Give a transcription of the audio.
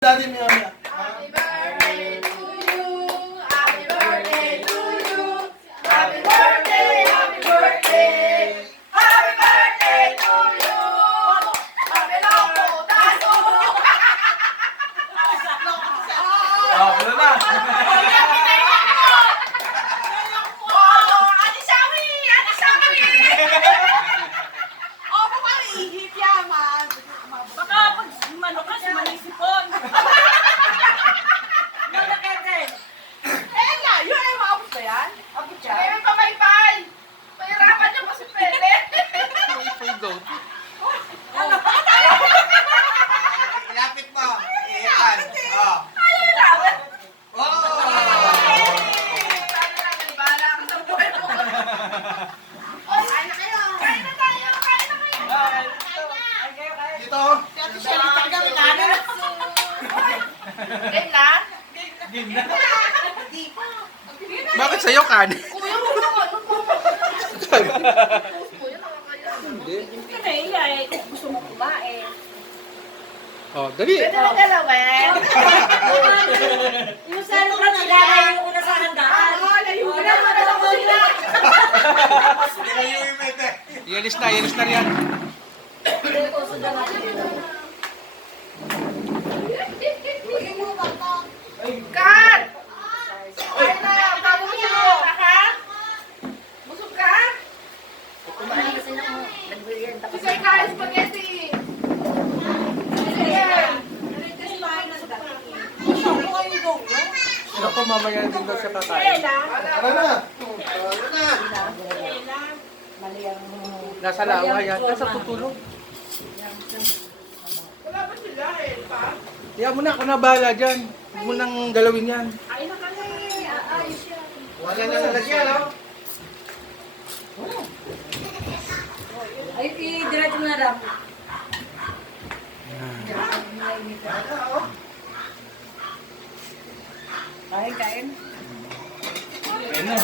Dati niya niya. Happy birthday to you. Happy birthday to you. Happy birthday, happy birthday. Happy birthday to you. Happy loko, taso. Ah, wala na. Ate Shawi! Ate Shawi! Oh, baka ihip yan, man. Baka pag mano ka, sumanisipon. Eh, layo eh, maabot ba yan? Abot yan? May pamaypay. Pahirapan niyo kasi pwede. Ilapit mo. Iyan. Oh. Ayaw namin. Oh. Sana lang, may bahala ka sa buhay mo. Oy, kain na kayo. Kain na tayo. Kain na kayo. Dito. Game na? Game na. Di pa. Bakit sa'yo kan? Kuya, huwag mo. Ano po? Kuya, nakakaya. Kasi iya eh, gusto mo kumain. Oh, dali. Pwede na dalawin. Yung sa ano ka nilagay yung una sa handaan. Oo, layo ko na. Madala ko sila. Yalis na riyan. Hindi ko sa dapat yun. Kat! Kain na. Bago mo siya. Ha? Busog ka? Kumain kasi ng nag-merienda kasi. Sige, kain spaghetti. Sige. Ako mamaya din daw siya kakain. Kaya Tara na. mali ang... Nasa lawa yan. Nasa tutulog. Wala ba sila eh? Pa? Kaya mo na, ako na bahala dyan. Huwag mo nang galawin yan. Kain na kami. Ayos yan. Wala na lalagyan, no? Ay, i-diretso na lang. Kain, kain. Ayun na.